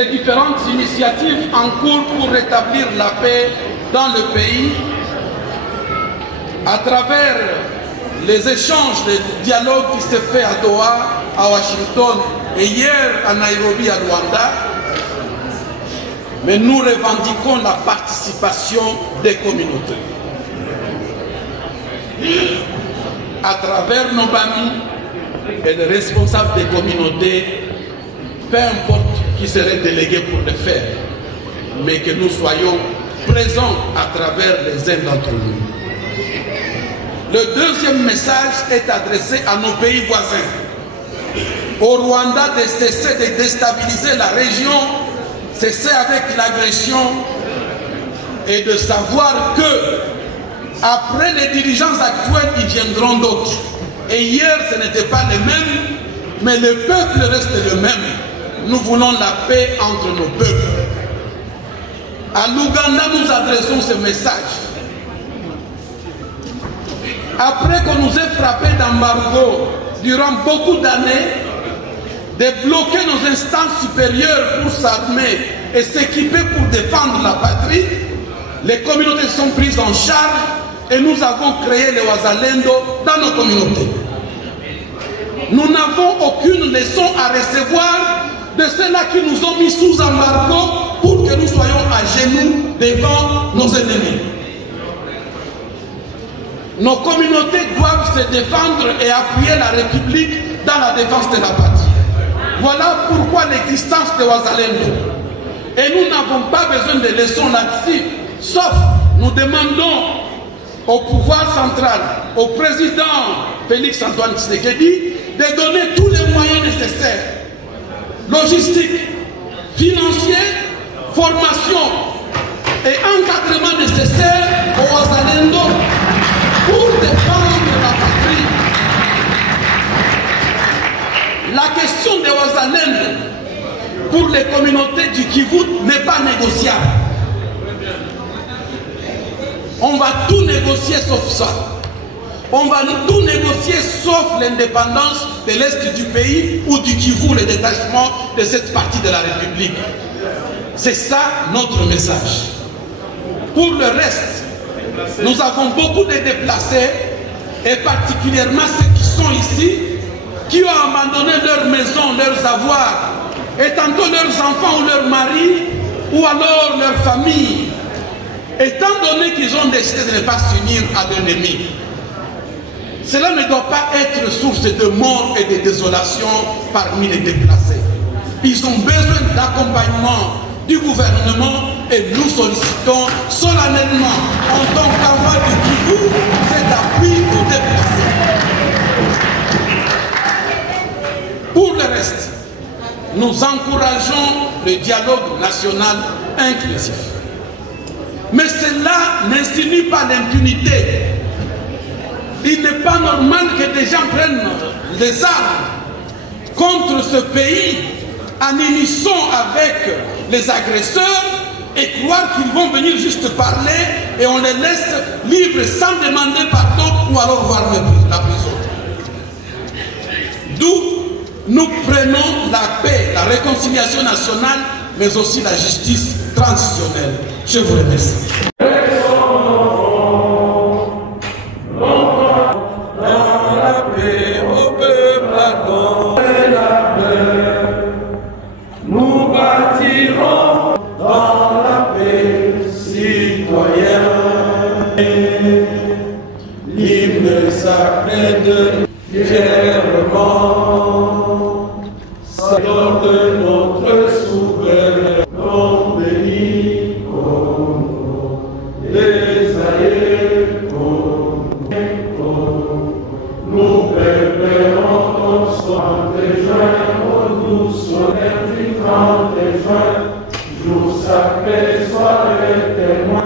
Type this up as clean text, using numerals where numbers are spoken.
Les différentes initiatives en cours pour rétablir la paix dans le pays, à travers les échanges, les dialogues qui se fait à Doha, à Washington et hier à Nairobi, à Rwanda. Mais nous revendiquons la participation des communautés. À travers nos amis et les responsables des communautés, peu importe qui serait délégué pour le faire, mais que nous soyons présents à travers les uns d'entre nous. Le deuxième message est adressé à nos pays voisins. Au Rwanda de cesser de déstabiliser la région, cesser avec l'agression et de savoir que après les dirigeants actuels, ils viendront d'autres. Et hier, ce n'était pas les mêmes, mais le peuple reste le même. Nous voulons la paix entre nos peuples. À l'Ouganda, nous adressons ce message. Après qu'on nous ait frappé d'embargo durant beaucoup d'années, de bloquer nos instances supérieures pour s'armer et s'équiper pour défendre la patrie, les communautés sont prises en charge et nous avons créé les Wazalendo dans nos communautés. Nous n'avons aucune leçon à recevoir de ceux-là qui nous ont mis sous embargo pour que nous soyons à genoux devant nos ennemis. Nos communautés doivent se défendre et appuyer la République dans la défense de la patrie. Voilà pourquoi l'existence de Wazalendo. Et nous n'avons pas besoin de leçons là-dessus, sauf nous demandons au pouvoir central, au président Félix Antoine Tshisekedi, de donner tous les moyens nécessaires, logistiques, financiers, formation et encadrement nécessaires au Wazalendo pour défendre la patrie. La question de Wazalendo pour les communautés du Kivu n'est pas négociable. On va tout négocier sauf ça. On va tout négocier sauf l'indépendance de l'Est du pays ou du Kivu, le détachement de cette partie de la République. C'est ça notre message. Pour le reste, nous avons beaucoup de déplacés, et particulièrement ceux qui sont ici, qui ont abandonné leurs maisons, leurs avoirs, et tantôt leurs enfants ou leurs maris, ou alors leurs familles, étant donné qu'ils ont décidé de ne pas s'unir à l'ennemi. Cela ne doit pas être source de mort et de désolation parmi les déplacés. Ils ont besoin d'accompagnement du gouvernement et nous sollicitons solennellement en tant qu'envoi du Kivu cet appui aux déplacés. Pour le reste, nous encourageons le dialogue national inclusif. Mais cela n'insinue pas l'impunité. Il n'est pas normal que des gens prennent des armes contre ce pays en unisson avec les agresseurs et croire qu'ils vont venir juste parler et on les laisse libres sans demander pardon ou alors voir la prison. D'où nous prenons la paix, la réconciliation nationale, mais aussi la justice transitionnelle. Je vous remercie. L'hymne sacré de fièrement, Seigneur de notre souverain, nom béni, les aïeux, nous préparons ton soir de juin, au doux soleil du 30 juin, jour sacré, soirée témoin.